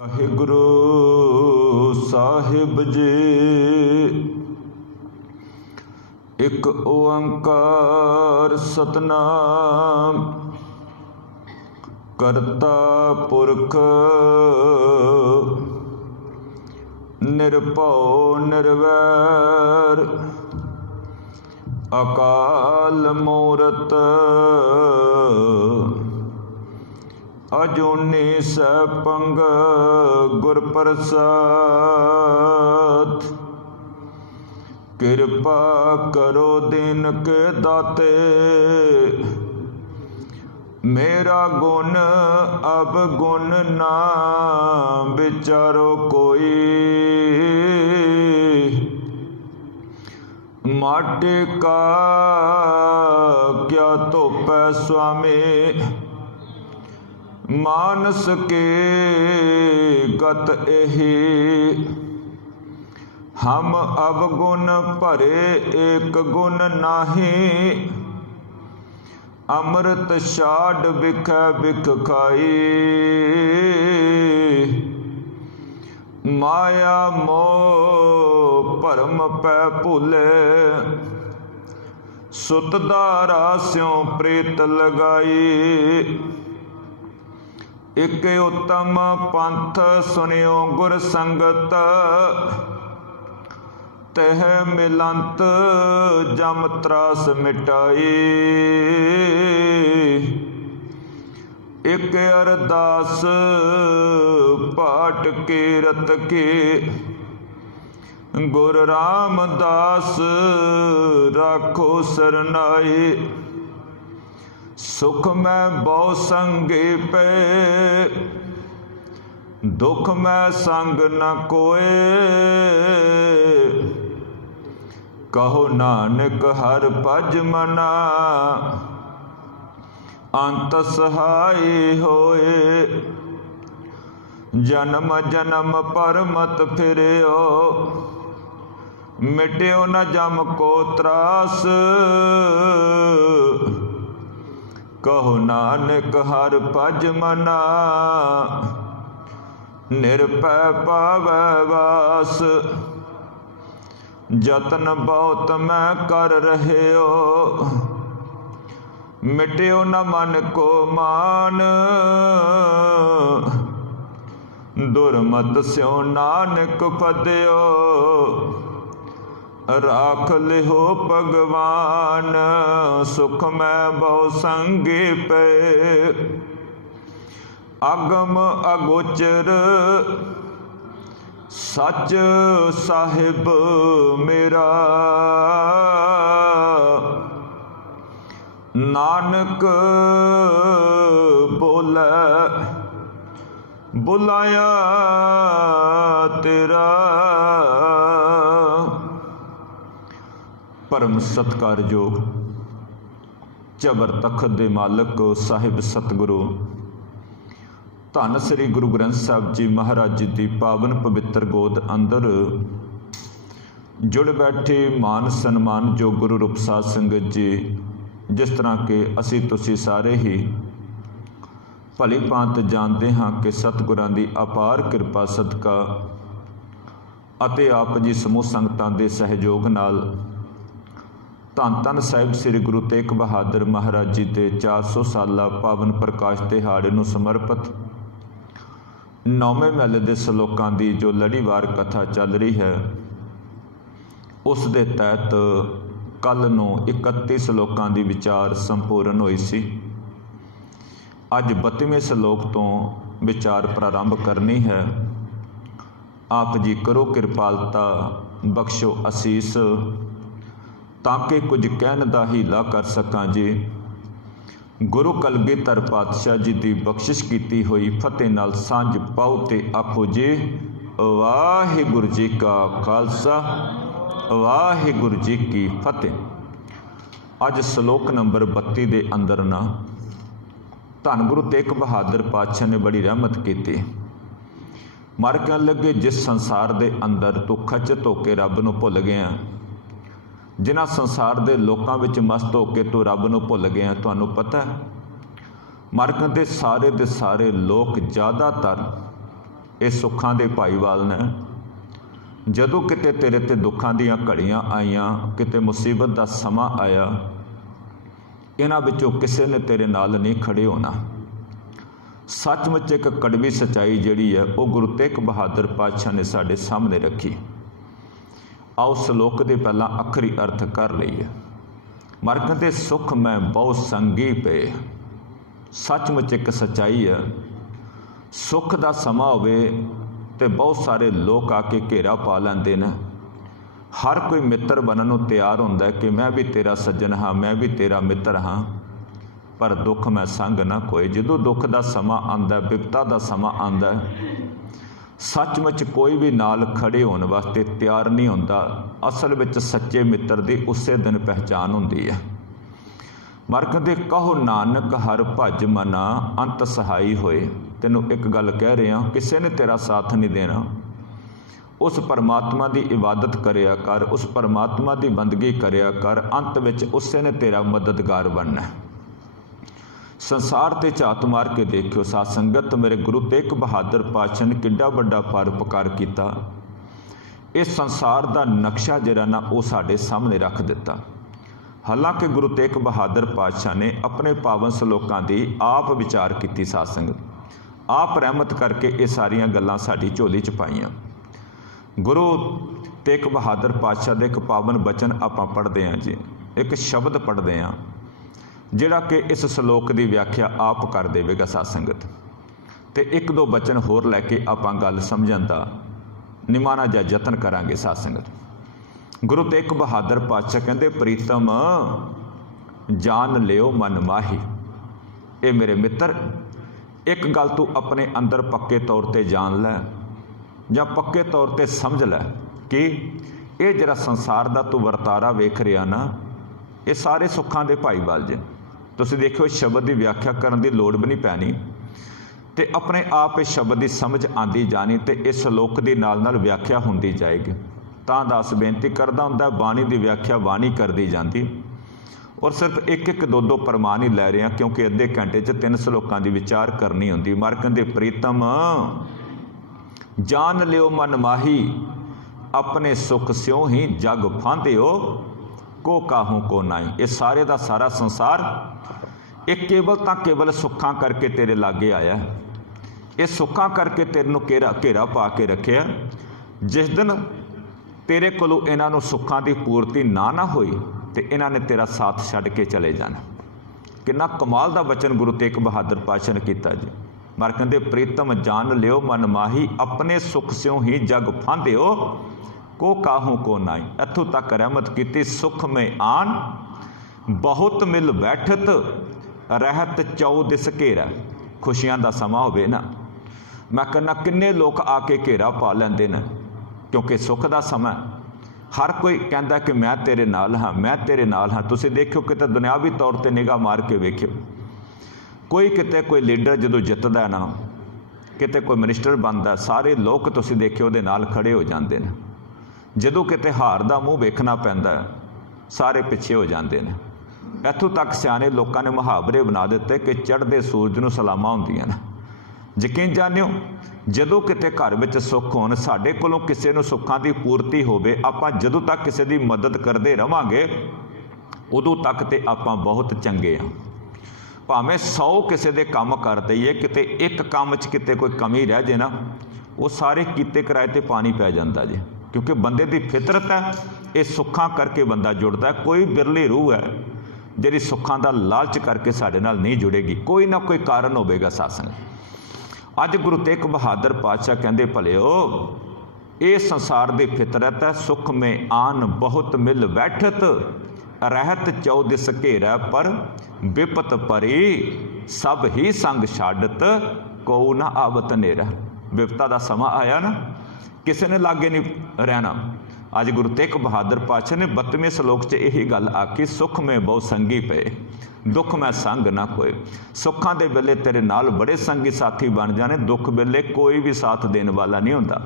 ਵਾਹਿਗੁਰੂ ਸਾਹਿਬ ਜੀ। ਇੱਕ ਓੰਕਾਰ ਸਤਨਾਮ ਕਰਤਾ ਪੁਰਖ ਨਿਰਭਉ ਨਿਰਵੈਰ ਅਕਾਲ ਮੂਰਤ ਅਜੂਨੀ ਸੈਭੰ ਗੁਰ ਪ੍ਰਸਾਦ। ਕਿਰਪਾ ਕਰੋ ਦੀਨ ਕੇ ਦਾਤੇ ਮੇਰਾ ਗੁਣ ਅਬ ਗੁਣ ਨਾ ਵਿਚਾਰੋ ਕੋਈ। ਮਾਟੇ ਕਾ ਕਿਆ ਧੋਪੈ ਸੁਆਮੀ मानस के गत एहि। हम अवगुण भरे एक गुण नाहि अमृत छाड़ बिख बिख खाई। माया मोह भरम पै भूले सुत दारा स्यों प्रीत लगाई। एक उत्तम पंथ सुनियो गुर संगत तह मिलंत जम त्रास मिटाई। एक अरदास पाठ कीरत की गुर रामदास राखो सरनाई। सुख में बहु संगे पे दुख में संग न कोय। कहो नानक हर भज मना अंत सहाय होए। जन्म जन्म पर मत फिरियो मिट्यो न जम को त्रास। कहो नानक हर भज मना निरभै पावै वास। जतन बहुत मैं कर रहे हो मिट्यो न मन को मान। दुर्मत स्यों नानक फदियो राख लिहो भगवान। सुख में बहु संगी पे अगम अगोचर सच साहिब मेरा। नानक बोले बुलाया तेरा। परम सत्कारयोग ਝਬਰ ਤਖਤ ਦੇ ਮਾਲਕ ਸਾਹਿਬ ਸਤਿਗੁਰੂ ਧੰਨ ਸ੍ਰੀ ਗੁਰੂ ਗ੍ਰੰਥ ਸਾਹਿਬ ਜੀ ਮਹਾਰਾਜ ਜੀ ਦੀ ਪਾਵਨ ਪਵਿੱਤਰ ਗੋਦ ਅੰਦਰ ਜੁੜ ਬੈਠੇ ਮਾਨ ਸਨਮਾਨ ਜੋ ਗੁਰੂ ਰੂਪ ਸਾਧ ਸੰਗਤ ਜੀ, ਜਿਸ ਤਰ੍ਹਾਂ ਕਿ ਅਸੀਂ ਤੁਸੀਂ ਸਾਰੇ ਹੀ ਭਲੀ ਭਾਂਤ ਜਾਣਦੇ ਹਾਂ ਕਿ ਸਤਿਗੁਰਾਂ ਦੀ ਅਪਾਰ ਕਿਰਪਾ ਸਦਕਾ ਅਤੇ ਆਪ ਜੀ ਸਮੂਹ ਸੰਗਤਾਂ ਦੇ ਸਹਿਯੋਗ ਨਾਲ ਧੰਨ ਧੰਨ ਸਾਹਿਬ ਸ੍ਰੀ ਗੁਰੂ ਤੇਗ ਬਹਾਦਰ ਮਹਾਰਾਜ ਜੀ ਦੇ 400 ਸਾਲਾ ਪਾਵਨ ਪ੍ਰਕਾਸ਼ ਦਿਹਾੜੇ ਨੂੰ ਸਮਰਪਿਤ 9ਵੇਂ ਮਹੱਲੇ ਦੇ ਸ਼ਲੋਕਾਂ ਦੀ ਜੋ ਲੜੀਵਾਰ ਕਥਾ ਚੱਲ ਰਹੀ ਹੈ, ਉਸ ਦੇ ਤਹਿਤ ਕੱਲ੍ਹ ਨੂੰ 31 ਸ਼ਲੋਕਾਂ ਦੀ ਵਿਚਾਰ ਸੰਪੂਰਨ ਹੋਈ ਸੀ। ਅੱਜ 32ਵੇਂ ਸ਼ਲੋਕ ਤੋਂ ਵਿਚਾਰ ਪ੍ਰਾਰੰਭ ਕਰਨੀ ਹੈ। ਆਪ ਜੀ ਕਰੋ ਕਿਰਪਾਲਤਾ, ਬਖਸ਼ੋ ਅਸੀਸ ਤਾਂ ਕਿ ਕੁਝ ਕਹਿਣ ਦਾ ਹੀਲਾ ਕਰ ਸਕਾਂ ਜੀ। ਗੁਰੂ ਕਲਗੀਧਰ ਪਾਤਸ਼ਾਹ ਜੀ ਦੀ ਬਖਸ਼ਿਸ਼ ਕੀਤੀ ਹੋਈ ਫਤਿਹ ਨਾਲ ਸਾਂਝ ਪਾਓ ਤੇ ਆਖੋ ਜੀ ਵਾਹਿਗੁਰੂ ਜੀ ਕਾ ਖਾਲਸਾ ਵਾਹਿਗੁਰੂ ਜੀ ਕੀ ਫਤਿਹ। ਅੱਜ ਸ਼ਲੋਕ ਨੰਬਰ 32 ਦੇ ਅੰਦਰ ਨਾ ਧੰਨ ਗੁਰੂ ਤੇਗ ਬਹਾਦਰ ਪਾਤਸ਼ਾਹ ਨੇ ਬੜੀ ਰਹਿਮਤ ਕੀਤੀ। ਮਰ ਕਹਿਣ ਲੱਗੇ ਜਿਸ ਸੰਸਾਰ ਦੇ ਅੰਦਰ ਤੂੰ ਖਚਤ ਹੋ ਕੇ ਰੱਬ ਨੂੰ ਭੁੱਲ ਗਿਆ, ਜਿਨ੍ਹਾਂ ਸੰਸਾਰ ਦੇ ਲੋਕਾਂ ਵਿੱਚ ਮਸਤ ਹੋ ਕੇ ਤੂੰ ਰੱਬ ਨੂੰ ਭੁੱਲ ਗਿਆ। ਤੁਹਾਨੂੰ ਪਤਾ ਮਰਗ ਦੇ ਸਾਰੇ ਲੋਕ ਜ਼ਿਆਦਾਤਰ ਇਹ ਸੁੱਖਾਂ ਦੇ ਭਾਈਵਾਲ ਨੇ। ਜਦੋਂ ਕਿਤੇ ਤੇਰੇ ਤੇ ਦੁੱਖਾਂ ਦੀਆਂ ਘੜੀਆਂ ਆਈਆਂ, ਕਿਤੇ ਮੁਸੀਬਤ ਦਾ ਸਮਾਂ ਆਇਆ, ਇਹਨਾਂ ਵਿੱਚੋਂ ਕਿਸੇ ਨੇ ਤੇਰੇ ਨਾਲ ਨਹੀਂ ਖੜੇ ਹੋਣਾ। ਸੱਚਮੁੱਚ ਇੱਕ ਕੜਵੀ ਸੱਚਾਈ ਜਿਹੜੀ ਹੈ ਉਹ ਗੁਰੂ ਤੇਗ ਬਹਾਦਰ ਪਾਤਸ਼ਾਹ ਨੇ ਸਾਡੇ ਸਾਹਮਣੇ ਰੱਖੀ। ਆਓ ਸ਼ਲੋਕ ਦੇ ਪਹਿਲਾਂ ਅੱਖਰੀ ਅਰਥ ਕਰ ਲਈਏ। ਮਰ ਕਹਿੰਦੇ ਸੁਖ ਮੈਂ ਬਹੁ ਸੰਗੀ ਪਏ। ਸੱਚਮੁੱਚ ਇੱਕ ਸੱਚਾਈ ਹੈ, ਸੁੱਖ ਦਾ ਸਮਾਂ ਹੋਵੇ ਤੇ ਬਹੁਤ ਸਾਰੇ ਲੋਕ ਆ ਕੇ ਘੇਰਾ ਪਾ ਲੈਂਦੇ ਨੇ। ਹਰ ਕੋਈ ਮਿੱਤਰ ਬਣਨ ਨੂੰ ਤਿਆਰ ਹੁੰਦਾ ਕਿ ਮੈਂ ਵੀ ਤੇਰਾ ਸੱਜਣ ਹਾਂ, ਮੈਂ ਵੀ ਤੇਰਾ ਮਿੱਤਰ ਹਾਂ, ਪਰ ਦੁੱਖ ਮੈਂ ਸੰਗ ਨਾ ਕੋਏ। ਜਦੋਂ ਦੁੱਖ ਦਾ ਸਮਾਂ ਆਉਂਦਾ, ਵਿਪਤਾ ਦਾ ਸਮਾਂ ਆਉਂਦਾ, ਸੱਚਮੁੱਚ ਕੋਈ ਵੀ ਨਾਲ ਖੜੇ ਹੋਣ ਵਾਸਤੇ ਤਿਆਰ ਨਹੀਂ ਹੁੰਦਾ। ਅਸਲ ਵਿੱਚ ਸੱਚੇ ਮਿੱਤਰ ਦੀ ਉਸੇ ਦਿਨ ਪਹਿਚਾਣ ਹੁੰਦੀ ਹੈ। ਮਰ ਕਹਿੰਦੇ ਕਹੋ ਨਾਨਕ ਹਰ ਭਜ ਮਨਾ ਅੰਤ ਸਹਾਈ ਹੋਏ। ਤੈਨੂੰ ਇੱਕ ਗੱਲ ਕਹਿ ਰਿਹਾ, ਕਿਸੇ ਨੇ ਤੇਰਾ ਸਾਥ ਨਹੀਂ ਦੇਣਾ। ਉਸ ਪਰਮਾਤਮਾ ਦੀ ਇਬਾਦਤ ਕਰਿਆ ਕਰ, ਉਸ ਪਰਮਾਤਮਾ ਦੀ ਬੰਦਗੀ ਕਰਿਆ ਕਰ, ਅੰਤ ਵਿੱਚ ਉਸੇ ਨੇ ਤੇਰਾ ਮਦਦਗਾਰ ਬਣਨਾ। ਸੰਸਾਰ ਤੇ ਝਾਤ ਮਾਰ ਕੇ ਦੇਖਿਓ ਸਾਧ ਸੰਗਤ, ਮੇਰੇ ਗੁਰੂ ਤੇਗ ਬਹਾਦਰ ਪਾਤਸ਼ਾਹ ਨੇ ਕਿੱਡਾ ਵੱਡਾ ਪਰਉਪਕਾਰ ਕੀਤਾ। ਇਸ ਸੰਸਾਰ ਦਾ ਨਕਸ਼ਾ ਜਿਹੜਾ ਨਾ ਉਹ ਸਾਡੇ ਸਾਹਮਣੇ ਰੱਖ ਦਿੱਤਾ। ਹਾਲਾਂਕਿ ਗੁਰੂ ਤੇਗ ਬਹਾਦਰ ਪਾਤਸ਼ਾਹ ਨੇ ਆਪਣੇ ਪਾਵਨ ਸ਼ਲੋਕਾਂ ਦੀ ਆਪ ਵਿਚਾਰ ਕੀਤੀ। ਸਾਧ ਸੰਗਤ, ਆਪ ਰਹਿਮਤ ਕਰਕੇ ਇਹ ਸਾਰੀਆਂ ਗੱਲਾਂ ਸਾਡੀ ਝੋਲੀ 'ਚ ਪਾਈਆਂ। ਗੁਰੂ ਤੇਗ ਬਹਾਦਰ ਪਾਤਸ਼ਾਹ ਦੇ ਇੱਕ ਪਾਵਨ ਬਚਨ ਆਪਾਂ ਪੜ੍ਹਦੇ ਹਾਂ ਜੀ, ਇੱਕ ਸ਼ਬਦ ਪੜ੍ਹਦੇ ਹਾਂ ਜਿਹੜਾ ਕਿ ਇਸ ਸ਼ਲੋਕ ਦੀ ਵਿਆਖਿਆ ਆਪ ਕਰ ਦੇਵੇਗਾ ਸਾਧ ਸੰਗਤ। ਤੇ ਇੱਕ ਦੋ ਬਚਨ ਹੋਰ ਲੈ ਕੇ ਆਪਾਂ ਗੱਲ ਸਮਝਣ ਦਾ ਨਿਮਾਣਾ ਜਿਹਾ ਯਤਨ ਕਰਾਂਗੇ ਸਾਧ ਸੰਗਤ। ਗੁਰੂ ਤੇਗ ਬਹਾਦਰ ਪਾਤਸ਼ਾਹ ਕਹਿੰਦੇ, ਪ੍ਰੀਤਮ ਜਾਣ ਲਿਓ ਮਨ ਮਾਹੀ। ਇਹ ਮੇਰੇ ਮਿੱਤਰ, ਇੱਕ ਗੱਲ ਤੂੰ ਆਪਣੇ ਅੰਦਰ ਪੱਕੇ ਤੌਰ ਤੇ ਜਾਣ ਲੈ ਜਾਂ ਪੱਕੇ ਤੌਰ ਤੇ ਸਮਝ ਲੈ ਕਿ ਇਹ ਜਿਹੜਾ ਸੰਸਾਰ ਦਾ ਤੂੰ ਵਰਤਾਰਾ ਵੇਖ ਰਿਹਾ ਨਾ, ਇਹ ਸਾਰੇ ਸੁੱਖਾਂ ਦੇ ਭਾਈਵਾਲ ਜੇ। ਤੁਸੀਂ ਦੇਖਿਓ ਸ਼ਬਦ ਦੀ ਵਿਆਖਿਆ ਕਰਨ ਦੀ ਲੋੜ ਵੀ ਨਹੀਂ ਪੈਣੀ ਤੇ ਆਪਣੇ ਆਪ ਇਸ ਸ਼ਬਦ ਦੀ ਸਮਝ ਆਂਦੀ ਜਾਣੀ ਤੇ ਇਸ ਸ਼ਲੋਕ ਦੀ ਨਾਲ ਨਾਲ ਵਿਆਖਿਆ ਹੁੰਦੀ ਜਾਏਗੀ। ਤਾਂ ਦਾਸ ਬੇਨਤੀ ਕਰਦਾ ਹੁੰਦਾ, ਬਾਣੀ ਦੀ ਵਿਆਖਿਆ ਬਾਣੀ ਕਰਦੀ ਜਾਂਦੀ ਔਰ ਸਿਰਫ ਇੱਕ ਇੱਕ ਦੋ ਦੋ ਪ੍ਰਮਾਣ ਹੀ ਲੈ ਰਹੇ ਹਾਂ ਕਿਉਂਕਿ ਅੱਧੇ ਘੰਟੇ 'ਚ 3 ਸ਼ਲੋਕਾਂ ਦੀ ਵਿਚਾਰ ਕਰਨੀ ਹੁੰਦੀ। ਮਰ ਕਹਿੰਦੇ ਪ੍ਰੀਤਮ ਜਾਣ ਲਿਓ ਮਨ ਮਾਹੀ, ਆਪਣੇ ਸੁਖ ਸਿਉ ਹੀ ਜਗ ਫਾਂਦਿਓ, ਕੋ ਕਾਹੂ ਕੋ ਨਾਈ। ਇਹ ਸਾਰੇ ਦਾ ਸਾਰਾ ਸੰਸਾਰ ਇਹ ਕੇਵਲ ਤਾਂ ਕੇਵਲ ਸੁੱਖਾਂ ਕਰਕੇ ਤੇਰੇ ਲਾਗੇ ਆਇਆ। ਇਹ ਸੁੱਖਾਂ ਕਰਕੇ ਤੇਰੇ ਨੂੰ ਘੇਰਾ ਪਾ ਕੇ ਰੱਖਿਆ। ਜਿਸ ਦਿਨ ਤੇਰੇ ਕੋਲੋਂ ਇਹਨਾਂ ਨੂੰ ਸੁੱਖਾਂ ਦੀ ਪੂਰਤੀ ਨਾ ਹੋਈ ਤੇ ਇਹਨਾਂ ਨੇ ਤੇਰਾ ਸਾਥ ਛੱਡ ਕੇ ਚਲੇ ਜਾਣਾ। ਕਿੰਨਾ ਕਮਾਲ ਦਾ ਬਚਨ ਗੁਰੂ ਤੇਗ ਬਹਾਦਰ ਪਾਤਸ਼ਾਹ ਨੇ ਕੀਤਾ ਜੀ। ਮਰ ਕਹਿੰਦੇ ਪ੍ਰੀਤਮ ਜਾਣ ਲਿਓ ਮਨ ਮਾਹੀ, ਆਪਣੇ ਸੁਖ ਸਿਉ ਹੀ ਜਗ ਫਾਂਦਿਓ, ਕੋ ਕਾਹੂ ਕੋ ਨਾਈ। ਇੱਥੋਂ ਤੱਕ ਰਹਿਮਤ ਕੀਤੀ, ਸੁਖ ਮੈਂ ਆਨ ਬਹੁਤ ਮਿਲ ਬੈਠਤ, ਰਹਿਤ ਚੌ ਦਿਸ ਘੇਰਾ। ਖੁਸ਼ੀਆਂ ਦਾ ਸਮਾਂ ਹੋਵੇ ਨਾ, ਮੈਂ ਕਹਿੰਦਾ ਕਿੰਨੇ ਲੋਕ ਆ ਕੇ ਘੇਰਾ ਪਾ ਲੈਂਦੇ ਨੇ ਕਿਉਂਕਿ ਸੁੱਖ ਦਾ ਸਮਾਂ। ਹਰ ਕੋਈ ਕਹਿੰਦਾ ਕਿ ਮੈਂ ਤੇਰੇ ਨਾਲ ਹਾਂ, ਮੈਂ ਤੇਰੇ ਨਾਲ ਹਾਂ। ਤੁਸੀਂ ਦੇਖਿਓ ਕਿਤੇ ਦੁਨਿਆਵੀ ਤੌਰ ਤੇ ਨਿਗਾਹ ਮਾਰ ਕੇ ਵੇਖਿਓ, ਕੋਈ ਕਿਤੇ ਕੋਈ ਲੀਡਰ ਜਦੋਂ ਜਿੱਤਦਾ ਨਾ, ਕਿਤੇ ਕੋਈ ਮਿਨਿਸਟਰ ਬਣਦਾ, ਸਾਰੇ ਲੋਕ ਤੁਸੀਂ ਦੇਖਿਓ ਉਹਦੇ ਨਾਲ ਖੜੇ ਹੋ ਜਾਂਦੇ ਨੇ। ਜਦੋਂ ਕਿਤੇ ਹਾਰ ਦਾ ਮੂੰਹ ਵੇਖਣਾ ਪੈਂਦਾ, ਸਾਰੇ ਪਿੱਛੇ ਹੋ ਜਾਂਦੇ ਨੇ। ਇੱਥੋਂ ਤੱਕ ਸਿਆਣੇ ਲੋਕਾਂ ਨੇ ਮੁਹਾਵਰੇ ਬਣਾ ਦਿੱਤੇ ਕਿ ਚੜ੍ਹਦੇ ਸੂਰਜ ਨੂੰ ਸਲਾਮਾਂ ਹੁੰਦੀਆਂ ਨੇ। ਯਕੀਨ ਜਾਣਿਓ, ਜਦੋਂ ਕਿਤੇ ਘਰ ਵਿੱਚ ਸੁੱਖ ਹੋਣ, ਸਾਡੇ ਕੋਲੋਂ ਕਿਸੇ ਨੂੰ ਸੁੱਖਾਂ ਦੀ ਪੂਰਤੀ ਹੋਵੇ, ਆਪਾਂ ਜਦੋਂ ਤੱਕ ਕਿਸੇ ਦੀ ਮਦਦ ਕਰਦੇ ਰਵਾਂਗੇ ਉਦੋਂ ਤੱਕ ਤੇ ਆਪਾਂ ਬਹੁਤ ਚੰਗੇ ਹਾਂ। ਭਾਵੇਂ 100 ਕਿਸੇ ਦੇ ਕੰਮ ਕਰ ਦਈਏ, ਕਿਤੇ ਇੱਕ ਕੰਮ 'ਚ ਕਿਤੇ ਕੋਈ ਕਮੀ ਰਹਿ ਜੇ ਨਾ, ਉਹ ਸਾਰੇ ਕੀਤੇ ਕਿਰਾਏ ਤੇ ਪਾਣੀ ਪੈ ਜਾਂਦਾ ਜੀ। ਕਿਉਂਕਿ ਬੰਦੇ ਦੀ ਫਿਤਰਤ ਹੈ, ਇਹ ਸੁੱਖਾਂ ਕਰਕੇ ਬੰਦਾ ਜੁੜਦਾ। ਕੋਈ ਬਿਰਲੀ ਰੂਹ ਹੈ ਜਿਹੜੀ ਸੁੱਖਾਂ ਦਾ ਲਾਲਚ ਕਰਕੇ ਸਾਡੇ ਨਾਲ ਨਹੀਂ ਜੁੜੇਗੀ, ਕੋਈ ਨਾ ਕੋਈ ਕਾਰਨ ਹੋਵੇਗਾ ਸਾਸਨ। ਅੱਜ ਗੁਰੂ ਤੇਗ ਬਹਾਦਰ ਪਾਤਸ਼ਾਹ ਕਹਿੰਦੇ, ਭਲਿਓ ਇਹ ਸੰਸਾਰ ਦੀ ਫਿਤਰਤ ਹੈ, ਸੁਖ ਮੈਂ ਆਨ ਬਹੁਤ ਮਿਲ ਬੈਠਤ, ਰਹਿਤ ਚੌ ਦਿਸ ਘੇਰਾ, ਪਰ ਵਿਪਤ ਪਰੀ ਸਭ ਹੀ ਸੰਗ ਛਾੜਤ, ਕੋ ਨਾ ਆਵਤ ਨੇਰਾ। ਵਿਪਤਾ ਦਾ ਸਮਾਂ ਆਇਆ ਨਾ, ਕਿਸੇ ਨੇ ਲਾਗੇ ਨਹੀਂ ਰਹਿਣਾ। ਅੱਜ ਗੁਰੂ ਤੇਗ ਬਹਾਦਰ ਪਾਤਸ਼ਾਹ ਨੇ 32ਵੇਂ ਸ਼ਲੋਕ 'ਚ ਇਹੀ ਗੱਲ ਆਖੀ, ਸੁਖ ਮੈਂ ਬਹੁ ਸੰਗੀ ਪਏ, ਦੁੱਖ ਮੈਂ ਸੰਗ ਨਾ ਕੋਏ। ਸੁੱਖਾਂ ਦੇ ਵੇਲੇ ਤੇਰੇ ਨਾਲ ਬੜੇ ਸੰਗੀ ਸਾਥੀ ਬਣ ਜਾਣੇ, ਦੁੱਖ ਵੇਲੇ ਕੋਈ ਵੀ ਸਾਥ ਦੇਣ ਵਾਲਾ ਨਹੀਂ ਹੁੰਦਾ।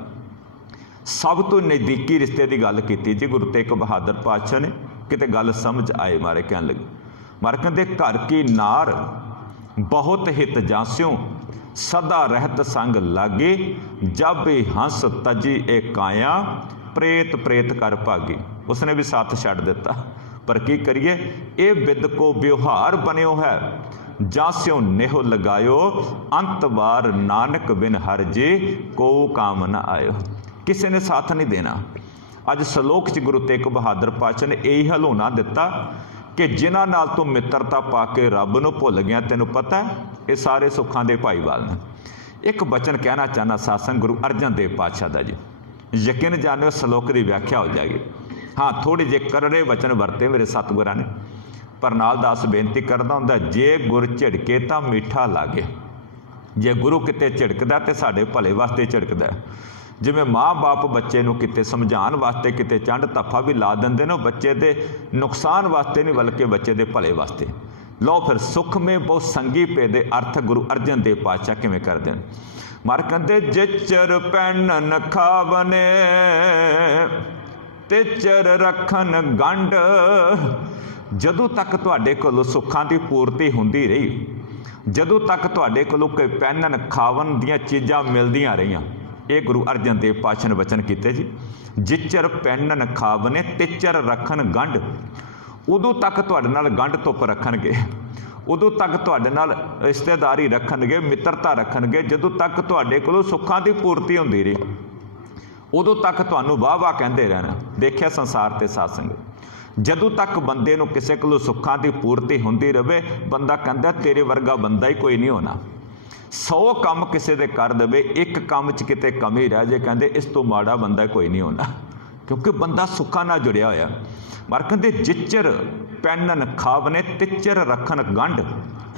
ਸਭ ਤੋਂ ਨਜ਼ਦੀਕੀ ਰਿਸ਼ਤੇ ਦੀ ਗੱਲ ਕੀਤੀ ਜੀ ਗੁਰੂ ਤੇਗ ਬਹਾਦਰ ਪਾਤਸ਼ਾਹ ਨੇ, ਕਿਤੇ ਗੱਲ ਸਮਝ ਆਏ ਮਾਰੇ ਕਹਿਣ ਲੱਗੇ। ਮਰ ਕਹਿੰਦੇ ਘਰ ਕੀ ਨਾਰ ਬਹੁਤ ਹਿਤ ਜਾਂਸਿਓ, सदा रहत संग लागे, जब हंस तजी ए काया, प्रेत प्रेत कर भागी। उसने भी साथ छड़ दिता, पर की करिए, ये बिद को व्यवहार बनियो है, जा स्यों नेहो लगायो, अंत बार नानक बिन हर जी को काम न आयो। किसी ने साथ नहीं देना। अज सलोक च गुरु तेग बहादुर पातशाह ने यही हलूना दिता कि जिन्हां नाल तू मित्रता पा के रब नूं भुल गया, तैनूं पता है ये सारे सुखां दे भाईवाल ने। एक बचन कहना चाहना सासंग गुरु अर्जन देव पातशाह दा जी, यकीन जानियो सलोक की व्याख्या हो जाएगी। हाँ, थोड़े जे करड़े वचन वरते मेरे सतगुरां ने, पर नाल दास बेनती करदा हुंदा, जे गुर झिड़के तां मीठा लागे। जे गुरु किते झिड़कदा ते साडे भले वास्ते झिड़कदा है। जिवें माँ बाप बच्चे नूं किते समझाउण वास्ते किते चंड धफ्फा भी ला दिंदे ने, बच्चे दे नुकसान वास्ते नहीं बल्कि बच्चे दे भले वास्ते। लो फिर सुख में बहु संगी पे दे अर्थ गुरु अर्जन देव पातशाह किवें करदे ने। मर कहंदे जिचर पैनन खावने, तिचर रखन गंढ। जदों तक तुहाडे कोलों सुखां दी पूर्ति हुंदी रही, जदों तक तुहाडे कोलों कोई पैनन खावन दीआं चीज़ां मिलदियां रहियां, ये गुरु अर्जन देव पातशाह ने वचन कीते जी। जिचर पैनन खावने, तिचर रखन गंढ। उदों तक तुहाडे नाल गंढ तुप रखणगे, उदों तक तुहाडे नाल रिश्तेदारी रखणगे, मित्रता रखणगे, जदों तक तुहाडे कोलों सुखां दी पूर्ति हुंदी रही, उदों तक तुहानूं वाह वाह कहंदे रहना। देखिया संसार ते सासंग, जदों तक बंदे नूं किसे कोलों सुखां दी पूर्ति हुंदी रहे, बंदा कहंदा तेरे वर्गा बंदा ही कोई नहीं होना। 100 काम किसी दे कर देवे, एक काम च किते कमी रह जाए, कहंदे इस तो माड़ा बंदा कोई नहीं होना, क्योंकि बंदा सुखां नाल जुड़िया होया। मर कहंदे जिचर पैनन खावने, तिचर रखन गंढ।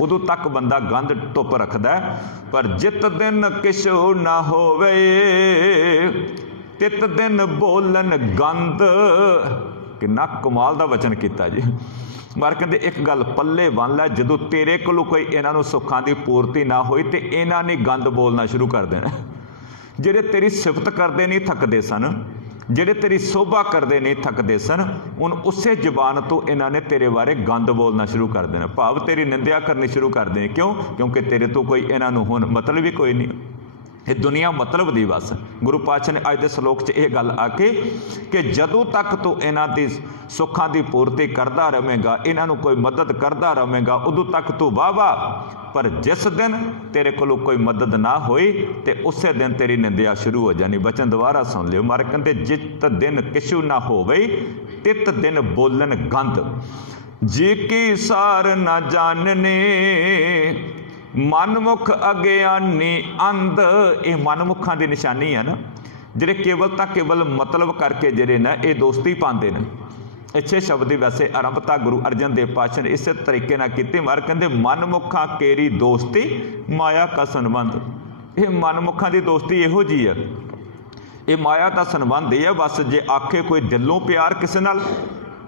उदों तक बंदा गंध धुप रखदा है, पर जित दिन किशो ना होवे, तित दिन बोलन गंद। किन्ना कमाल दा वचन कीता जी। मर कहते एक गल पल्ले बन लै, जदों तेरे कोलों कोई इन्हां नूं सुखां दी पूर्ति ना होई तो इन्हां ने गंद बोलना शुरू कर देना। जिहड़े तेरी सिफत करते नहीं थकते सन, जिहड़े तेरी शोभा करते नहीं थकते सन, हुण उसे जबान तो इन्हां ने तेरे बारे गंद बोलना शुरू कर देना, भाव तेरी निंदिया करनी शुरू कर देनी। क्यों? क्योंकि तेरे तो कोई इन्हां नूं हुण मतलब ही कोई नहीं, ये दुनिया मतलब दी बस। गुरु पातशाह ने अज के सलोक च यह गल आके कि जदों तक तू इन्हां दी सुखां दी पूर्ति करदा रहेगा, इन्हां नूं कोई मदद करदा रहेगा, उदों तक तू वाह वाह, पर जिस दिन तेरे कोलों कोई मदद ना होई तो उस दिन तेरी निंदिया शुरू हो जानी। वचन दोबारा सुन लियो। मर कहते जित दिन किशु ना होवे, तित दिन बोलन गंद। जी की सार ना जानने, मनमुख अज्ञानी अंध। ये मनमुखां की निशानी है ना, जिहड़े केवल तक केवल मतलब करके जिहड़े ना ये दोस्ती पाते हैं। इच्छे शब्द की वैसे आरंभता गुरु अर्जन देव पातशाह ने इस तरीके ना की। मर कहते मनमुखा केरी दोस्ती, माया का संबंध। ये मनमुखा की दोस्ती इहो जी है, ये माया का संबंध ही है। बस जे आखे कोई दिलों प्यार किसी नाल,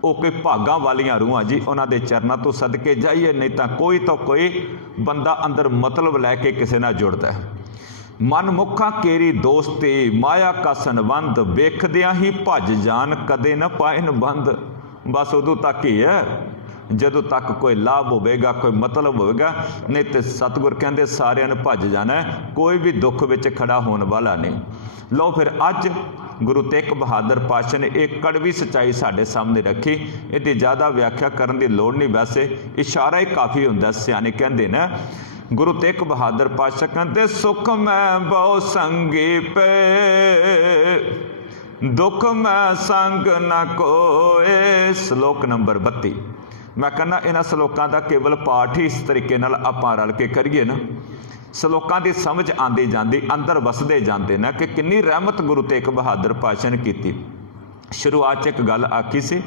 वो कोई भागां वालियां रूहां जी, उन्होंने चरणों तो सदके जाइए, नहीं तो कोई बंदा अंदर मतलब लैके किसी नाल जुड़ता है। मनमुखा केरी दोस्ती, माया का संबंध, वेखदियां ही भज जान, कदे न पाइन बंद। बस उदों तक ही है जदों तक कोई लाभ होगा, कोई मतलब होगा, नहीं तो सतगुर कहते सारिਆਂ ने भज जाना है, कोई भी दुख विच खड़ा होने वाला नहीं। लो फिर अज गुरु तेग बहादुर पातशाह ने एक कड़वी सच्चाई साढ़े सामने रखी। इसकी ज़्यादा व्याख्या करने की लोड़ नहीं, वैसे इशारा ही काफ़ी होंदा। सियाने कहते ना, गुरु तेग बहादुर पातशाह कहते सुख मैं बहु संगी पे, दुख मैं संग न कोए। श्लोक नंबर 32। मैं कहना इन्हां श्लोकां दा केवल पाठ ही इस तरीके नाल आपां रल के करिए ना, श्लोकां की समझ आती जाती, अंदर वसदे जाते ना कि कितनी रहमत गुरु तेग बहादुर पातशाह ने की। शुरुआत एक गल आखी सी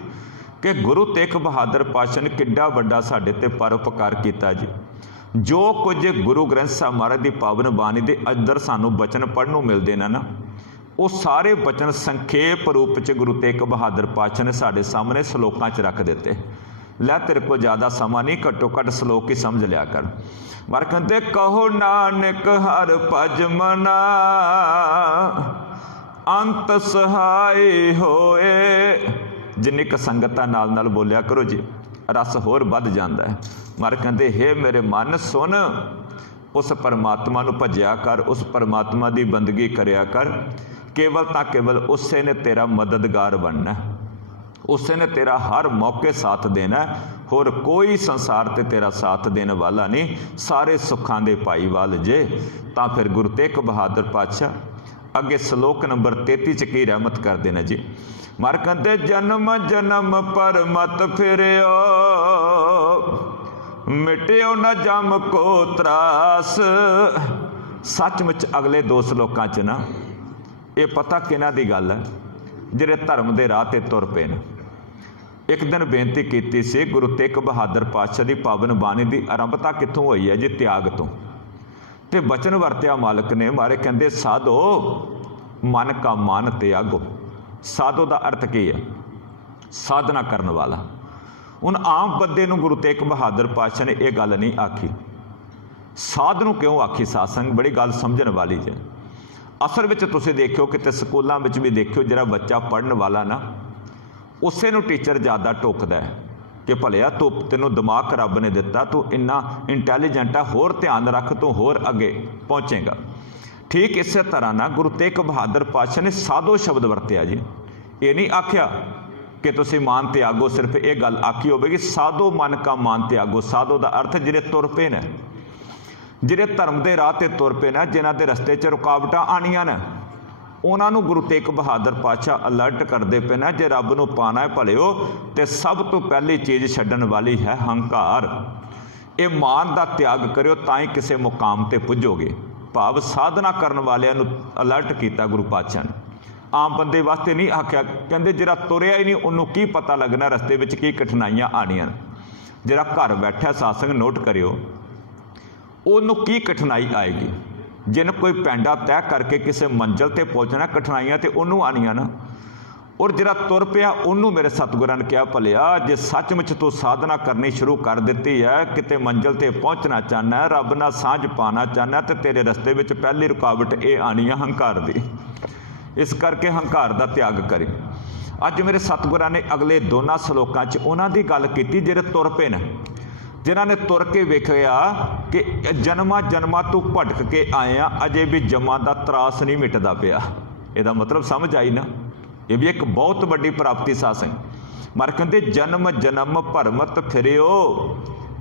कि गुरु तेग बहादुर पातशाह ने किड्डा वड्डा साडे ते परोपकार किया जी। जो कुछ गुरु ग्रंथ साहब महाराज की पावन बाणी के अंदर सानू बचन पढ़न नूं मिलदे ना, वो सारे बचन संखेप रूप च गुरु तेग बहादुर पातशाह ने साडे सामने श्लोकां च रख दिते। लै तेरे को ज़्यादा समा नहीं, घट्टो घट्ट श्लोक ही समझ लिया कर। मर कहते कहो नानक हर भज मना, अंत सहाय होए। जिन्नी क संगत नाल नाल बोलिया करो जी, रस होर वध जांदा है। मर कहते हे मेरे मन सुन, उस परमात्मा नूं भजिया कर, उस परमात्मा की बंदगी करिया कर। केवल तां केवल उसे ने तेरा मददगार बनना, उसे ने तेरा हर मौके साथ देना। होर कोई संसार ते तेरा साथ देने वाला नहीं, सारे सुखां दे भाईवाल जे। तां फिर गुरु तेग बहादुर पातशाह अगे श्लोक नंबर 33 च की रहमत कर देना जी। महाराज कहते जन्म जन्म पर मत फिरियो, मिटियो न जम को त्रास। सचमुच अगले दो श्लोकां च ना ये पता किन्हां दी गल है, जिहड़े धर्म दे राह ते तुर पे ने। एक दिन बेनती की सी गुरु तेग बहादुर पातशाह की पावन बाणी की आरंभता कित्थों हुई है जी? त्याग तो। ते बचन वरत्या मालक ने, मारे कहते साधो मन का मान त्यागो। साधो का अर्थ की है? साधना करने वाला। हुण आम बंदे नूं गुरु तेग बहादुर पातशाह ने यह गल नहीं आखी। साध नूं क्यों आखी? सासंग बड़ी गल समझण वाली है। असल में तुसीं देखियो किते स्कूलों में भी देखियो, जिहड़ा बच्चा पढ़न वाला ना उसे नूं टीचर ज़्यादा टोकदा है कि भलिया तू, तैनूं दिमाग रब ने दिता, तू इन्ना इंटैलीजेंट आ, होर ध्यान रख, तू होर अगे पहुँचेगा। ठीक इस तरह ना गुरु तेग बहादुर पातशाह ने साधो शब्द वरत्या जी। ये नहीं आख्या कि तुसीं मान त्यागो, सिर्फ ये गल आखी होगी साधो मन का मान त्यागो। साधो का अर्थ जिहड़े तुर पे ने, जिहड़े धर्म के राह ते तुर पे ने, जिन्हां दे रस्ते च रुकावटां आनियां ने, उन्होंने गुरु तेग बहादुर पातशाह अलर्ट करते पे ना, जे रब नूं पाना है भलिओ तो सब तो पहली चीज़ छड्डण वाली है हंकार। ये मान का त्याग करियो तां ही किसी मुकाम ते पुजोगे। भाव साधना करने वालियां नूं अलर्ट किया गुरु पातशाह ने, आम बंदे वास्ते नहीं आख्या। कहते जिहड़ा तुरिया ही नहीं उन्होंने की पता लगना रस्ते में की कठिनाइयां आनियां। जिहड़ा घर बैठा सासंग नोट करियो, उन्होंने की कठिनाई आएगी। जिन कोई पैंडा तय करके किसी मंजिल ते पहुँचना, कठिनाइयां तो उन्होंने आनियां ना। और जिहड़ा तुर पिया उन्होंने मेरे सतगुरां ने कहा भलिया जे सचमुच तू साधना करनी शुरू कर दी है, किते मंजिल ते पहुँचना चाहना है, रब नाल सांझ पाना चाहना, तो तेरे रस्ते में पहली रुकावट ये आनी है हंकार दी। इस करके हंकार का त्याग करी। अज मेरे सतगुरां ने अगले दोनों श्लोकां च उन्हां दी गल कीती जिहड़े तुर पे ने, जिन्हां ने तुर के वेखिया कि जन्मा जन्मा तू भटक के आया, अजे भी जमा का त्रास नहीं मिटदा पिया। इहदा मतलब समझ आई ना? ये भी एक बहुत बड़ी प्राप्ति सासंग। मर कहते जन्म जन्म भरमत फिरियो,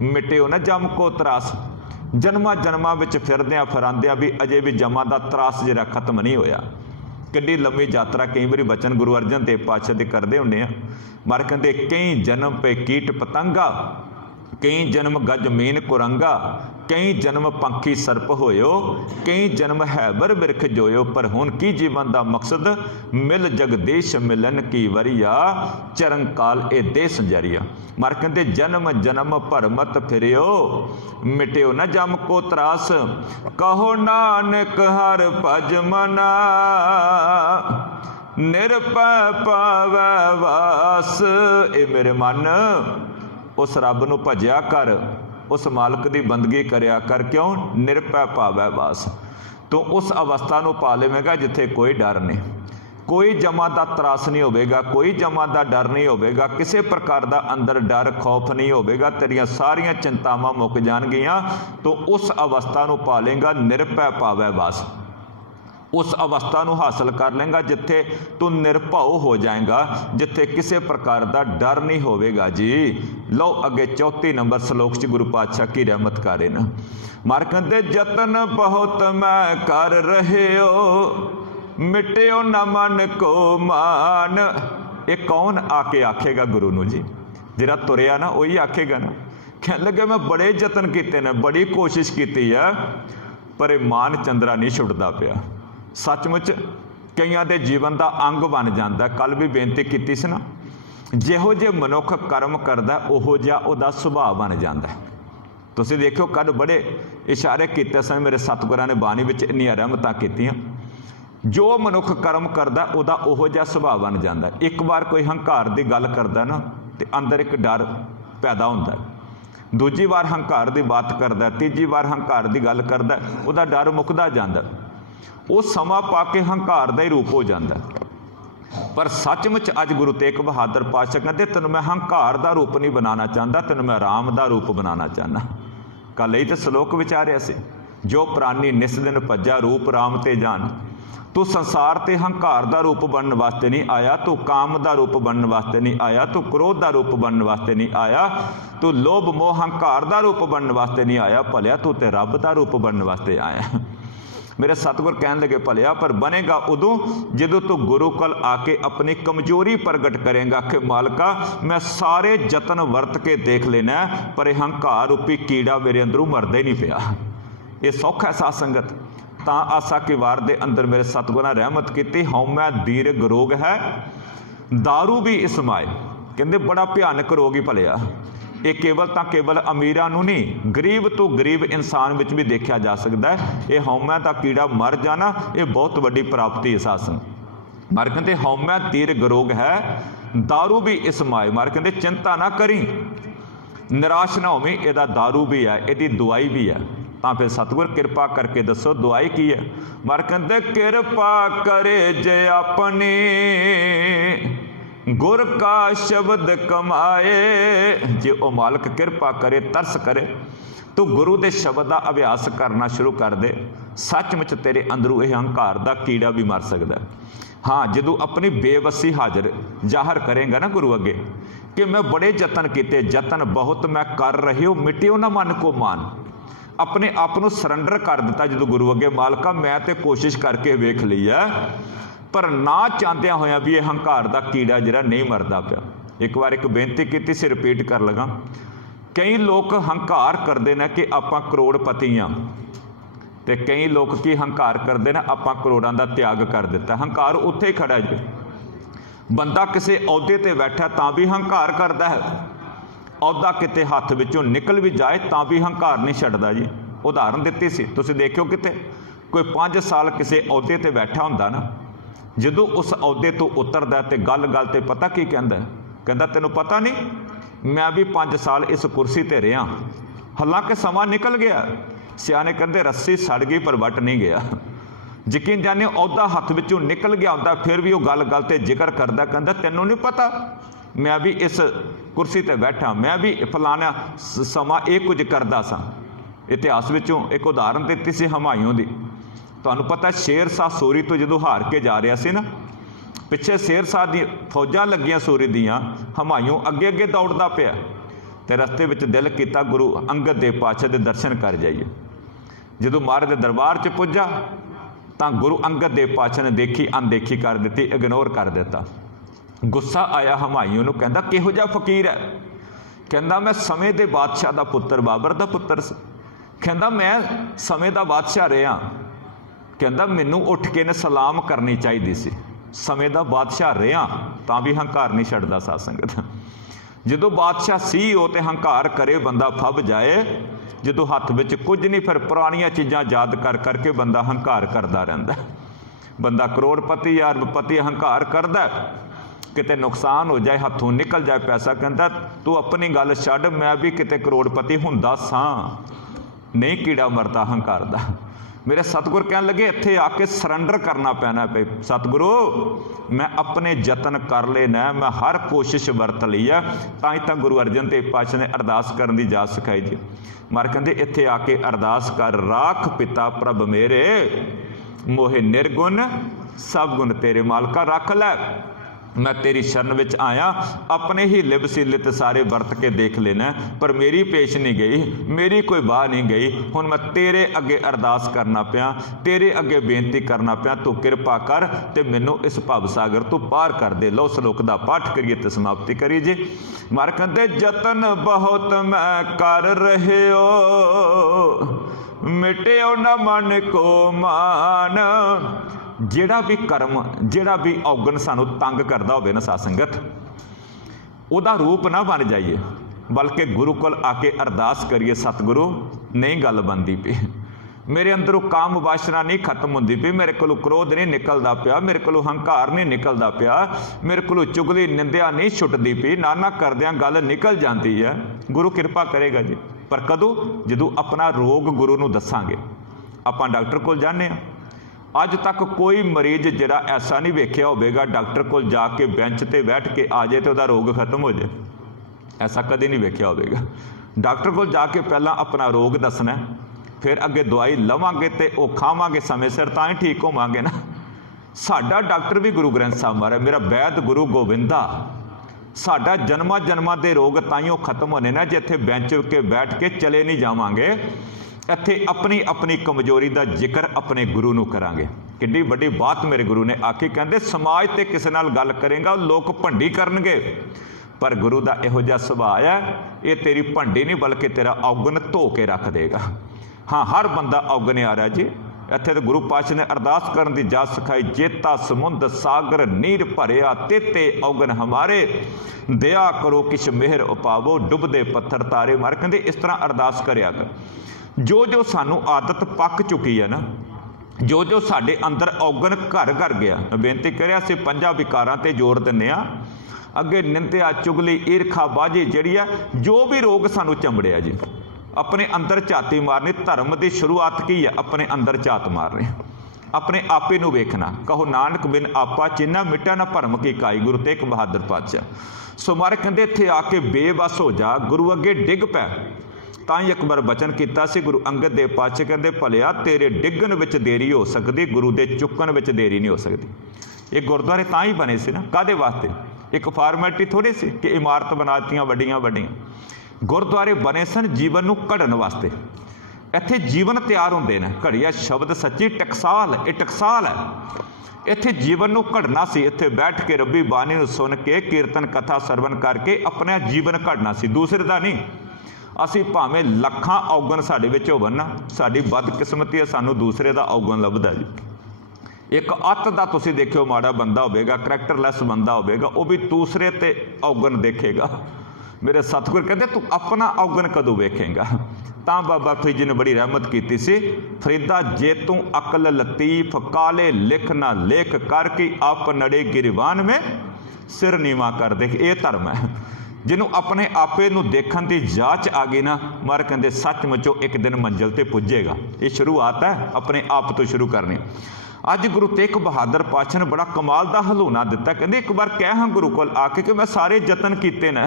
मिटियो न जम को त्रास। जन्मा जन्मा विच फिरदियां फिरांदियां भी अजे भी जमा का त्रास जिहड़ा खत्म नहीं होया। किड्डी लंबी यात्रा कई बार बचन गुरु अर्जन देव पातशाह दे करदे हुंदे आ। मर कहते कई जन्म पे कीट पतंगा, कई जन्म गज मीन कुरंगा, कई जन्म पंखी सर्प होयो, कई जन्म हैबर बिरख जोयो, पर हुण की जीवन का मकसद मिल जगदीश मिलन की वरिया, चरंकाल ए दे संजरिया। मर कहते जन्म जन्म भरमत फिरियो, मिटियो न जम को त्रास, कहो नानक हर भज मना, निरपै पावै वास। ए मेरे मन उस रब नूं भजिया कर, उस मालक की बंदगी करिया कर। क्यों? निरपै पावै वास। तो उस अवस्था नूं पा लेवेगा जिथे कोई डर नहीं, कोई जमा का त्रास नहीं होगा, कोई जमा का डर नहीं होगा, किसी प्रकार का अंदर डर खौफ नहीं होगा, तेरियां सारियां चिंतावां मुक जाणगियां। तो उस अवस्था नूं पा लेगा निरपै पावै वास। उस अवस्था नूं हासिल कर लेंगा जिथे तू निरभव हो जाएगा, जिथे किसी प्रकार का डर नहीं होगा जी। लो अगे 34 नंबर श्लोक च गुरु पातशाह की रहमत करे न। मर कहते जतन बहुत मैं कर रहे हो, मिटियो न मन को मान। ये कौन आके आखेगा गुरु नूं जी? जिहड़ा तुरिया ना वही आखेगा ना। कहने लगे मैं बड़े जतन किए ने, बड़ी कोशिश की है, पर मान चंद्रा नहीं छुटता पिया। सचमुच कईयां दे जीवन का अंग बन जाता है। कल भी बेनती की सी ना, जिहो जे मनुख कर्म करता उहो जिहा उहदा सुभाव बन जाता है। तुसीं देखो कल बड़े इशारे किए सन मेरे सतगुरां ने बाणी विच इन्नियां रहमतां कीतियां। जो मनुख कर्म करता उहदा उहो जिहा सुभाव बन जाता है। एक बार कोई हंकार की गल करता ना तो अंदर एक डर पैदा होता है, दूजी बार हंकार की बात करता, तीजी बार हंकार की गल करता, उहदा डर मुकदा जांदा, वो समा पा के हंकार का ही रूप हो जाता। पर सचमुच अज गुरु तेग बहादुर पातशाह कहते तेन मैं हंकार का रूप नहीं बनाना चाहता, तेन मैं राम का रूप बनाना चाहना। कल ही तो श्लोक विचारिया से जो प्राणी निस दिन भज्या रूप राम ते जान। तू संसार ते हंकार का रूप बनने वास्ते नहीं आया, तू काम का रूप बनने वास्ते नहीं आया, तू क्रोध का रूप बनने वास्ते नहीं आया, तू लोभ मोह हंकार का रूप बनने वास्ते नहीं आया, भलिया तू तो रब का रूप बनने वास्ते आया। मेरे सतगुर कहन लगे भलिया पर बनेगा उदों जदों तू गुरु कोल आके अपनी कमजोरी प्रगट करेगा कि मालका मैं सारे जतन वरत के देख लेना पर यह हंकार रूपी कीड़ा मेरे अंदरों मरदा ही नहीं पिया। ये सौखा साध संगत। तां आसा की वार दे अंदर मेरे सतगुरां रहमत की, हौमै दीर्घ रोग है दारू भी इस माए। कहते बड़ा भयानक रोग ही भलिया, ये केवल अमीरां नूं नहीं गरीब तो गरीब इंसान विच भी देखा जा सकता है। ये हौमै का कीड़ा मर जाना ये बहुत वड्डी प्राप्ति है सासन। मार कहते हौमै दीर्घ रोग है दारू भी इस माए। मार कहते चिंता ना करी निराश ना होवीं, इहदा दारू भी है, इहदी दवाई भी है। तो फिर सतगुर कृपा करके दसो दुआई की है। मर कहते कृपा करे जे अपनी गुर का शब्द कमाए। जे ओ मालक कृपा करे तरस करे तो गुरु के शब्द का अभ्यास करना शुरू कर दे, सचमुच तेरे अंदरों यह हंकार का कीड़ा भी मर सकता है। हाँ जदों अपनी बेबसी हाजिर जाहिर करेंगे ना गुरु अगे कि मैं बड़े जतन किए, जतन बहुत मैं कर रही हूँ, मिटियो ना मन को मान। अपने आप को सरेंडर कर दिता जो गुरु अगे, मालका मैं तो कोशिश करके वेख ली है पर ना चाहद्या होया भी यह हंकार का कीड़ा जिहड़ा नहीं मरदा पिया। एक बार एक बेनती की सी रिपीट कर लगा। कई लोग हंकार करते हैं कि आपां करोड़पति हाँ, तो कई लोग की हंकार करते हैं आपां करोड़ों का त्याग कर दिता। हंकार उत्थे ही खड़ा जी। बंदा किसी अहुदे ते बैठा तां भी हंकार करता है, अहुदा किते हत्थ विचों निकल भी जाए तां भी हंकार नहीं छड्डदा जी। उदाहरण दित्ती सी, तुसीं देखियो किते कोई 5 साल किसी अहुदे ते बैठा हुंदा ना, जदों उस अहुदे तो उतरदा ते गल गल ते पता की कहंदा, कहंदा तैनूं पता नहीं मैं भी 5 साल इस कुर्सी ते रहा, हालांकि समा निकल गया। सियाने कहंदे रस्सी सड़ गई पर वट नहीं गया। यकीन जाने अहुदा हत्थ विचों निकल गया हुंदा फिर भी वो गल गल ते जिक्र करदा, कहंदा तैनूं नहीं पता मैं भी इस कुर्सी ते बैठा, मैं भी फलाना समा ये कुछ करदा सा। इतिहास विचों एक उदाहरण दित्ती सी हमायूं दी। तुहानूं पता शेर शाह सूरी तो जदों हार के जा रहा सी ना, पिछे शेर शाह दी फौजां लगियां सूरी दियां, हमायूं अगे अगे दौड़दा पिया ते रस्ते विच दिल कीता गुरु अंगद देव पातशाह दे दर्शन कर जाइए। जदों महाराज दे दरबार च पुज्जा तां गुरु अंगद देव पातशाह ने देखी अनदेखी कर दी, इग्नोर कर दिता। गुस्सा आया हमायूं नूं, कहंदा किहो जिहा फकीर है। कहंदा मैं समय दे बादशाह दा पुत्तर बाबर दा पुत्तर सी। कहंदा मैं समय दा बादशाह रहा। कहंदा मैनूं उठ के ने सलाम करनी चाहिदी सी। समय दा बादशाह रहा तां भी हंकार नहीं छड्डदा साध संगत। जदों बादशाह सी हो ते हंकार करे बंदा फब जाए, जदों हत्थ विच कुछ नहीं फिर पुरानियां चीज़ां याद कर करके बंदा हंकार करदा रहिंदा। बंदा करोड़पति या अरबपति हंकार करदा, किते नुकसान हो जाए हथों निकल जाए पैसा, कहता तू अपनी गल छड्ड मैं भी किते करोड़पति हुंदा सां, नहीं कीड़ा मरदा हंकार दा। मेरे सतगुर कहन लगे इत्थे आके सरेंडर करना पैना पे, सतगुरु मैं अपने जतन कर लेना, मैं हर कोशिश वरत ली है। तां गुरु अर्जन देव पातशाह ने अरदास करन दी जाच सिखाई जी। मार कहंदे इत्थे आके अरदास कर राख पिता प्रभ मेरे, मोहे निर्गुण सब गुण तेरे। मालका रख लै, मैं तेरी शरण विच आया, अपने ही लिब सीलित सारे वरत के देख लेना पर मेरी पेश नहीं गई, मेरी कोई बाह नहीं गई। हुण मैं तेरे अगे अरदास करना पिया, तेरे अगे बेनती करना पिया, तू कृपा कर ते मैनू इस भवसागर तू पार कर दे। लो श्लोक दा पाठ करिए ते समाप्ति करिए जी। मार कहंदे जतन बहुत मैं कर रहे हो, मिटियो न मन को मान। ਜਿਹੜਾ भी कर्म ਜਿਹੜਾ भी औगण सानू तंग करता होवे ना साध संगत, ਉਹਦਾ रूप ना बन जाइए, बल्कि गुरु कोल आके अरदास करिए सतगुरु नहीं गल बनती पई, मेरे अंदरों काम वासना नहीं खत्म होंदी पई, मेरे कोलों क्रोध नहीं निकलदा पिया, मेरे कोलों हंकार नहीं निकलदा पिया, मेरे कोलों चुगली निंदिया नहीं छुटदी पई, नाना करदियां गल निकल जाती है। गुरु कृपा करेगा जी। पर कदों जदों अपना रोग गुरु नूं दसांगे। आपां डॉक्टर कोल जाने आ, अज तक कोई मरीज जिहड़ा ऐसा नहीं वेखिया होवेगा डॉक्टर कोल जाके बेंच ते बैठ के आ जाए तो उसका रोग खत्म हो जाए, ऐसा कभी नहीं वेखिया होवेगा। डॉक्टर कोल जाके पहला अपना रोग दसना, फिर अगे दवाई लवांगे तो वो खावांगे समय सिर तां ही ठीक होवांगे ना। साडा डॉक्टर भी गुरु ग्रंथ साहब महाराज, मेरा वैद गुरु गोबिंदा। साडा जन्मा जन्मां दे रोग ताइयों खत्म होने ना जिथे बेंच के बैठ के चले नहीं जावांगे, इत्थे अपनी अपनी कमजोरी का जिक्र अपने गुरु नूं करांगे। किड्डी वड्डी बात मेरे गुरु ने आखी, कहंदे समाज ते किसे नाल गल करेगा लोग भंडी करनगे, पर गुरु का इहो जिहा सुभाअ है, ये तेरी भंडी नहीं बल्कि तेरा औगन धो के रख देगा। हाँ, हर बंदा औगने आ रहा जी। इत्थे तो गुरु पातशाह ने अरदास करन दी जाच सिखाई, जेता समुंद सागर नीर भरिया तेते औगन हमारे, दया करो किश मेहर उपावो डुबदे पत्थर तारे मार। कहंदे इस तरह अरदास करिया कर। जो जो सानू आदत पक चुकी है ना, जो जो साडे अंदर औगन घर घर गया, बेनती करिया असीं पंजां विकारां ते जोर दिंदे आ। अगे निंदिया चुगली ईरखा बाजी जिहड़ी आ, जो भी रोग सानू चंबड़िया जी, अपने अंदर झाती मारनी। धर्म की शुरुआत की है, अपने अंदर झात मारनी, अपने आपे नूं वेखना। कहो नानक बिन आपा चिन्ना मिटा ना भरम की काई, गुरु तेग बहादुर पातशाह। सो मारे कहंदे इत्थे आके बेबस हो जा, गुरु अगे डिग पै। तां ही अकबर बचन किया सी गुरु अंगद देव पातशाह, कहंदे भलिया तेरे डिगन विच देरी हो सकती, गुरु दे चुकन विच देरी नहीं हो सकती। ये गुरुद्वारे तां ही बने सी ना, काहदे वास्ते? एक फॉर्मैलिटी थोड़ी सी कि इमारत बनातियां वड्डियां वड्डियां। गुरुद्वारे बने सन जीवन नूं घड़न वास्ते। इत्थे जीवन तैयार होंदे ने। घड़िया शब्द सच्ची टकसाल, ये टकसाल है। इत्थे जीवन नूं घड़ना सी। इत्थे बैठ के रब्बी बाणी नूं सुन के कीर्तन कथा सरवण करके अपना जीवन घड़ना सी, दूसरे दा नहीं। असी भावें लखां औगन साडे विच होवन ना, साडी बदकिस्मती है, सानू दूसरे दा औगन लभदा जी। एक अत दा तुसीं देखिओ माड़ा बंदा होवेगा, करैक्टरलैस बंदा होवेगा, वो भी दूसरे ते औगन देखेगा। मेरे सतगुर कहते तू अपना औगन कदों वेखेगा? तां बाबा फरीद जी ने बड़ी रहमत की सी, फरीदा जे तू अकल लतीफ काले लिख ना लेख कर की आप नड़े गिरवान में सिर नीवा कर दे। ये धर्म है। जिन्हों अपने आपे नूं देखण दी जाच आ गई ना, मार कहते सचमुचो एक दिन मंजिल ते पुजेगा। ये शुरुआत है, अपने आप तो शुरू करनी। अज गुरु तेग बहादुर पातशाह ने बड़ा कमाल का हलूना दिता। कहते एक बार कह हाँ गुरु कोल आके कि मैं सारे जतन किए ने,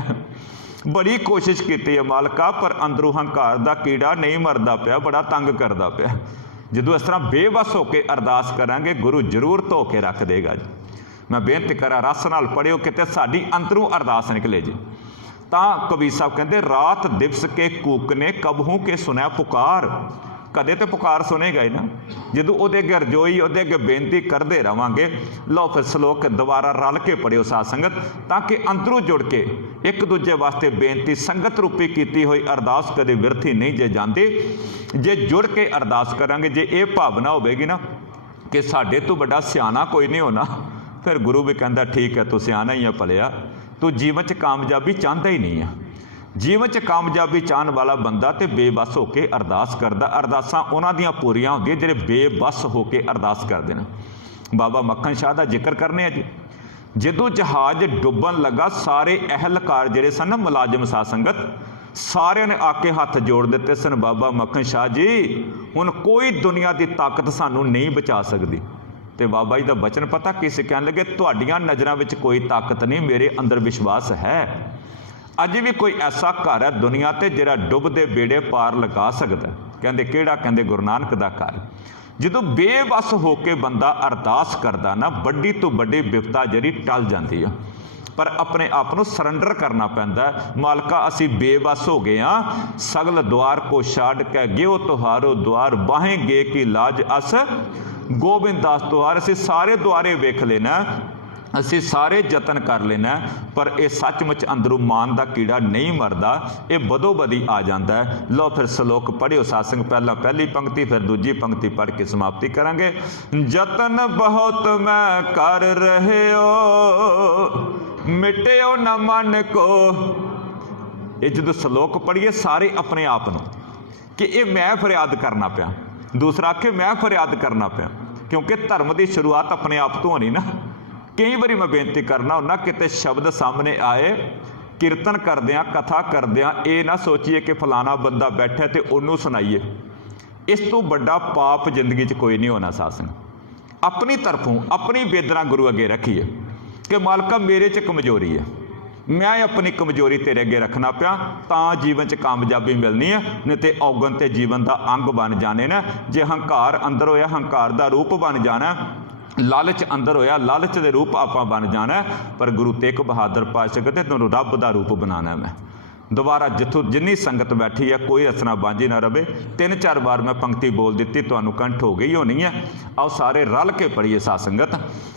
बड़ी कोशिश की है मालका, पर अंदरों हंकार का कीड़ा नहीं मरदा पिया, बड़ा तंग करदा पिया। जदों इस तरह बेबस होकर अरदास करांगे, गुरु जरूर धो के रख देगा जी। मैं बेनती करा रस नाल पढ़िओ, किते साडी अंदरों अरदास निकले जी। तां कबीर साहब कहते रात दिवस के कूकने कबहू के सुनया पुकार। कदे तो पुकार सुनेगा ही ना, जो वो अगे रजोई वो अगे बेनती करते रहांगे। लो फिर श्लोक दोबारा रल के पढ़िओ साध संगत, ताकि अंदरों जुड़ के एक दूजे वास्ते बेनती संगत रूपी की हुई अरदास कदे विरथी नहीं जे जाती। जे जुड़ के अरदास करांगे, जे ये भावना होगी ना कि साडे तो बड़ा सियाना कोई नहीं होना, फिर गुरु भी कहता ठीक है तू सियाना ही है भलिया, तू जीवन च कामयाबी चाहता ही नहीं है। जीवन च कामयाबी चाहन वाला बंदा तो बेबस होकर अरदास करता। अरदासां उन्हां दियां पूरियां होंदियां जिहड़े बेबस होकर अरदास करते हैं। बाबा मक्खन शाह का जिक्र करने जी। जदों जहाज डुबन लगा, सारे अहलकार जिहड़े सन मुलाजम साध संगत सारिਆਂ ने आके हाथ जोड़ दिते सन, बाबा मक्खन शाह जी हुण कोई दुनिया की ताकत सानू नहीं बचा सकती। तो बाबा जी का बचन पता किस कहन लगे, तुहाडियां नज़रां विच कोई ताकत नहीं, मेरे अंदर विश्वास है। अज भी कोई ऐसा घर है दुनिया ते जिहड़ा डुबदे बेड़े पार लगा सकता। कहंदे किहड़ा? कहंदे गुरु नानक दा घर। जदों बेबस होके बंदा अरदास करदा ना, बड़ी तो बड़ी विपता जिहड़ी टल जाती है। पर अपने आप को सरैंडर करना पैंदा। मालका असी बेबस हो गए हाँ, सगल द्वार को छाड़ के गियो तुहारो द्वार, बाहें गे की लाज अस गोबिंद दास द्वार। असी सारे द्वारे वेख लेना, असी सारे जतन कर लेना, पर यह सचमुच अंदरों मान का कीड़ा नहीं मरदा, ये बदो बदी आ जाता है। लो फिर श्लोक पढ़िओ सासंग, पहला पहली पंक्ति फिर दूजी पंक्ति पढ़ के समाप्ति करांगे। जतन बहुत मैं कर रहे हो, मिटिओ न मन को। ये जो श्लोक पढ़िए सारे अपने आप को कि ये मैं फरियाद करना पिया, दूसरा आखे मैं फरियाद करना पिया, क्योंकि धर्म की शुरुआत अपने आप तो होनी ना। कई बार मैं बेनती करना हुन्ना, किते शब्द सामने आए कीर्तन करदियां कथा करदियां ये ना सोचिए कि फलाना बंदा बैठा तो उन्होंने सुनाइए। इस तो बड़ा पाप जिंदगी च कोई नहीं होना। सासन अपनी तरफों अपनी बेदना गुरु अगे रखिए कि मालका मेरे च कमजोरी है, मैं अपनी कमजोरी तेरे अगे रखना पिया तां जीवन च कामयाबी मिलनी है, नहीं तो औगन ते जीवन का अंग बन जाने ने। जे हंकार अंदर होया हंकार का रूप बन जाना, लालच अंदर होया लालच के रूप आपां बन जाना। पर गुरु तेग बहादुर पातशाह कहते तुहानूं रब का रूप बनाना मैं। दोबारा जिथों जिन्नी संगत बैठी है कोई रचना बांझी ना रहे। 3-4 बार मैं पंक्ति बोल दी, तुहानूं कंठ हो गई होनी है। आओ सारे रल के पढ़िए साध संगत।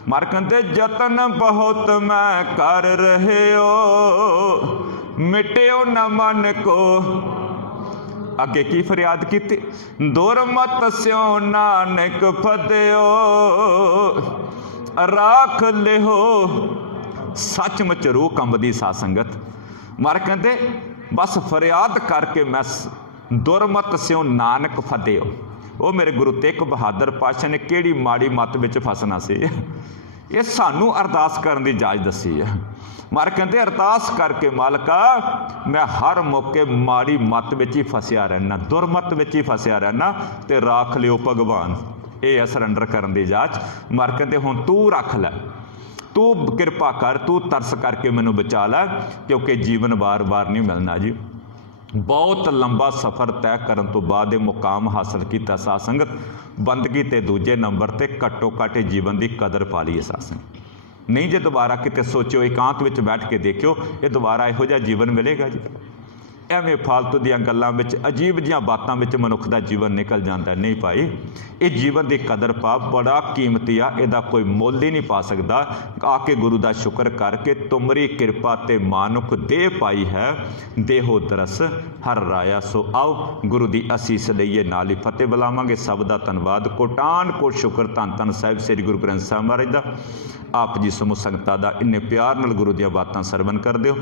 मार कहते जतन बहुत मैं कर रहे हो, मिट्यो न मन को। अगे की फरियाद की, दुरमत स्यो नानक फतेओ, राख लिहो सचमुच रूह कंबदी साध संगत। मार कहते बस फरियाद करके मैं दुरमत स्यों नानक फतेओ। वो मेरे गुरु तेग बहादुर पातशाह ने किहड़ी माड़ी मत विच फसना सी, ये सानू अरदास करने की जाच दसी है। मार कहते अरदास करके मालका मैं हर मौके माड़ी मत विच ही फसिया रहना, दुरमत विच ही फसिया रहना, ते राख लिओ भगवान। ये है सरैंडर करने की जाच। मार कहते हुण तू रख लै, तू किरपा कर, तू तरस करके मैनू बचा लै, क्योंकि जीवन बार बार नहीं मिलना जी। बहुत लंबा सफ़र तय करन तो बाद मुकाम हासिल किया साध संगत। बंदगी ते दूजे नंबर ते घट्टो घट्ट जीवन की कदर पा लीए साध संगत। नहीं जे दोबारा किते सोचो एकांत विच बैठ के देखियो, ये दोबारा इहो जिहा जीवन मिलेगा जी। एवें फालतू दीआं गल्लां विच अजीब जिहां बातां विच मनुख दा जीवन निकल जाता। नहीं भाई, ये जीवन की कदर पा, बड़ा कीमती आ, इहदा कोई मुल ही नहीं पा सकदा। आके गुरु का शुक्र करके तुमरी कृपा ते मानुख दे पाई है, देहो दरस हर राया। सो आओ गुरु की असीस लईए, नाल ही फतेह बुलावांगे। सब दा धन्नवाद, कोटान कोट शुक्र धन धन साहिब श्री गुरु ग्रंथ साहिब महाराज दा। आप जी समूह संगतां दा इन्ने प्यार नाल गुरु दीआं बातां सरवण कर दिओ।